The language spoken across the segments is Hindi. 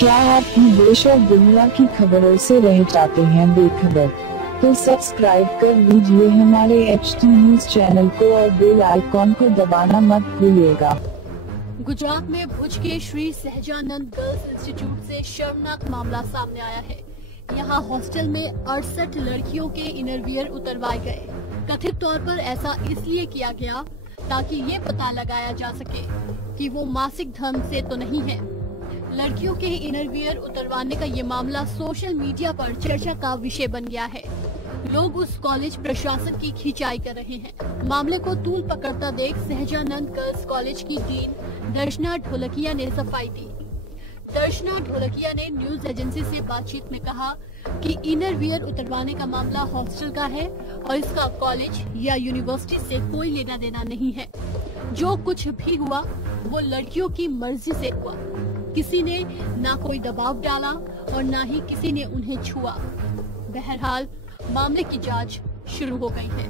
क्या आप भी देश और दुनिया की खबरों से रह जाते हैं बेखबर? तो सब्सक्राइब कर लीजिए हमारे HT न्यूज चैनल को और बेल आइकॉन को दबाना मत भूलिएगा। गुजरात में भुज के श्री सहजानंद गर्ल्स इंस्टीट्यूट से शर्मनाक मामला सामने आया है। यहां हॉस्टल में 68 लड़कियों के इनरवियर उतरवाए गए। कथित तौर पर ऐसा इसलिए किया गया ताकि ये पता लगाया जा सके कि वो मासिक धर्म से तो नहीं है। लड़कियों के इनरवियर उतरवाने का ये मामला सोशल मीडिया पर चर्चा का विषय बन गया है। लोग उस कॉलेज प्रशासन की खिंचाई कर रहे हैं। मामले को तूल पकड़ता देख सहजानंद गर्ल्स कॉलेज की डीन दर्शना ढोलकिया ने सफाई दी। दर्शना ढोलकिया ने न्यूज एजेंसी से बातचीत में कहा कि इनरवियर उतरवाने का मामला हॉस्टल का है और इसका कॉलेज या यूनिवर्सिटी से कोई लेना देना नहीं है। जो कुछ भी हुआ वो लड़कियों की मर्जी से हुआ। किसी ने ना कोई दबाव डाला और ना ही किसी ने उन्हें छुआ। बहरहाल मामले की जांच शुरू हो गई है।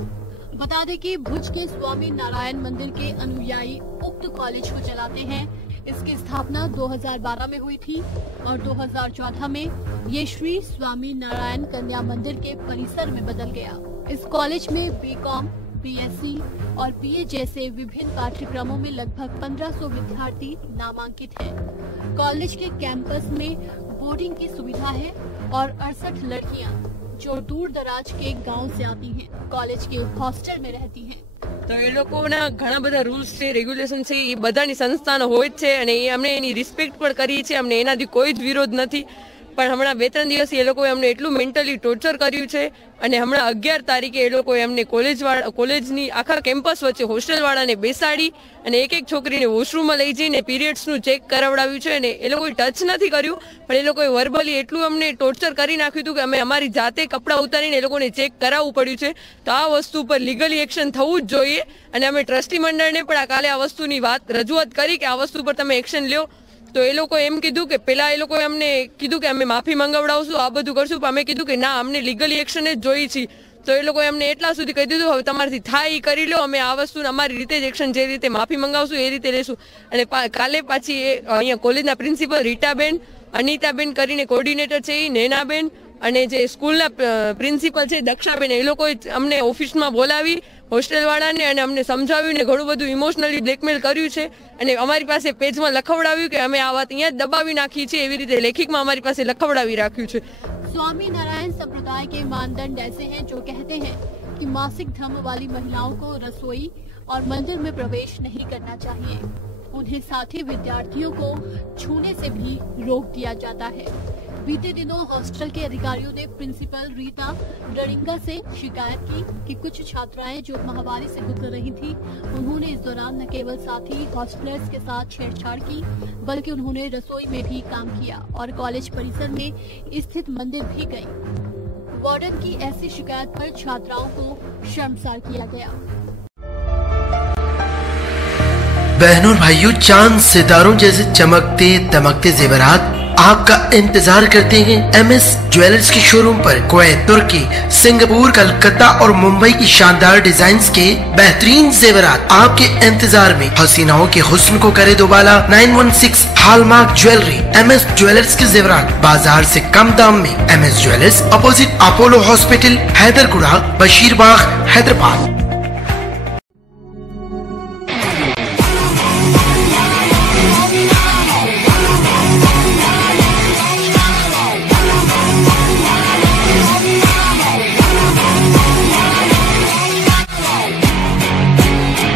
बता दें कि भुज के स्वामी नारायण मंदिर के अनुयायी उक्त कॉलेज को चलाते हैं। इसकी स्थापना 2012 में हुई थी और 2014 में ये श्री स्वामी नारायण कन्या मंदिर के परिसर में बदल गया। इस कॉलेज में BCom, BSc और BA जैसे विभिन्न पाठ्यक्रमों में लगभग 1500 विद्यार्थी नामांकित हैं। कॉलेज के कैंपस में बोर्डिंग की सुविधा है और 68 लड़कियां जो दूर दराज के गांव से आती हैं, कॉलेज के हॉस्टल में रहती हैं। તો એ લોકોના ઘણા બધા રૂલ્સ છે, રેગ્યુલેશન છે, એ બધાની સંસ્થાનો હોય જ છે અને અમને એની રિસ્પેક્ટ પણ કરી છે। અમને એનાથી કોઈ જ વિરોધ નથી। પણ હમણાં 2-3 દિવસથી એ લોકોએ અમને એટલું મેન્ટલી ટોર્ચર કર્યું છે અને હમણાં 11 તારીખે એ લોકોએ અમને કોલેજની આખા કેમ્પસ વચ્ચે હોસ્ટેલવાળાને બેસાડી અને એક છોકરીને વોશરૂમમાં લઈ જઈને પીરિયડ્સનું ચેક કરાવડાવ્યું છે અને એ લોકોએ ટચ નથી કર્યું પણ એ લોકોએ વર્બલી એટલું અમને ટોર્ચર કરી નાખ્યું હતું કે અમે અમારી જાતે કપડાં ઉતારીને એ લોકોને ચેક કરાવવું પડ્યું છે। તો આ વસ્તુ પર લીગલી એક્શન થવું જ જોઈએ અને અમે ટ્રસ્ટી મંડળને પણ કાલે આ વસ્તુની રજૂઆત કરી કે આ વસ્તુ પર તમે એક્શન લ્યો। તો એ લોકો એમ કીધું કે પેલા એ લોકોએ અમને કીધું કે અમે માફી મંગાવડાવશું, આ બધું કરશું, પણ અમે કીધું કે ના, અમને લીગલી એક્શન જ જોઈ છે। તો એ લોકોએ અમને એટલા સુધી કહી દીધું હવે તમારાથી થાય એ કરી લો, અમે આ વસ્તુ અમારી રીતે જ એક્શન જે રીતે માફી મંગાવશું એ રીતે લેશું। અને કાલે પાછી અહીંયા કોલેજના પ્રિન્સિપલ રીટાબેન, અનિતાબેન કરીને કોર્ડિનેટર છે, નૈનાબેન અને જે સ્કૂલના પ્રિન્સિપલ છે દક્ષાબેન, એ લોકોએ અમને ઓફિસમાં બોલાવી હોસ્ટેલવાળાને અને અમને સમજાવ્યું ને ઘણું બધું ઇમોશનલી બ્લેકમેલ કર્યું છે અને અમારી પાસે પેજમાં લખવડાવ્યું કે અમે આ વાત અહીંયા જ દબાવી નાખી છે, એવી રીતે લેખિતમાં અમારી પાસે લખવડાવી રાખ્યું છે। स्वामी नारायण संप्रदाय के मानदंड ऐसे हैं जो कहते हैं कि मासिक धर्म वाली महिलाओं को रसोई और मंदिर में प्रवेश नहीं करना चाहिए। उन्हें साथ ही विद्यार्थियों को छूने से भी रोक दिया जाता है। बीते दिनों हॉस्टल के अधिकारियों ने प्रिंसिपल रीता डरिंगा से शिकायत की कि कुछ छात्राएं जो महामारी से गुजर रही थी, उन्होंने इस दौरान न केवल साथी हॉस्टलर्स के साथ छेड़छाड़ की बल्कि उन्होंने रसोई में भी काम किया और कॉलेज परिसर में स्थित मंदिर भी गई। वार्डन की ऐसी शिकायत पर छात्राओं को शर्मसार किया गया। बहनों और भाइयों, चांद सितारों जैसे चमकते दमकते जेवरात आपका इंतजार करते हैं MS ज्वेलर्स के शोरूम पर। कुवैत, तुर्की, सिंगापुर, कलकत्ता और मुंबई की शानदार डिजाइन्स के बेहतरीन जेवरात आपके इंतजार में। हसीनाओं के हुस्न को करे दोबाला। 916 हॉलमार्क ज्वेलरी। MS ज्वेलर्स के जेवरात बाजार से कम दाम में। MS jewellers, opposite Apollo hospital, Hyderguda, Basheerbagh, Hyderabad.